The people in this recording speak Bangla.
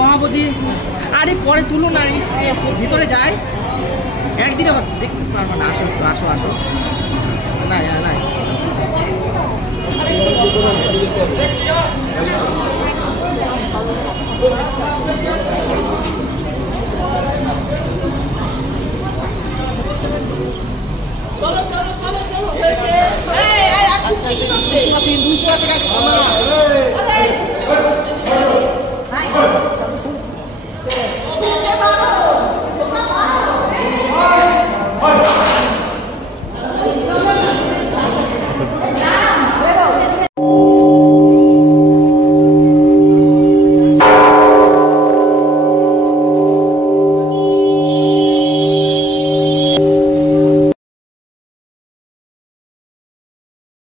মহাবতী আরে পরে তুলুন না, ভিতরে যায় একদিনে দেখতে পারবো না। আসো আসো আসো, না না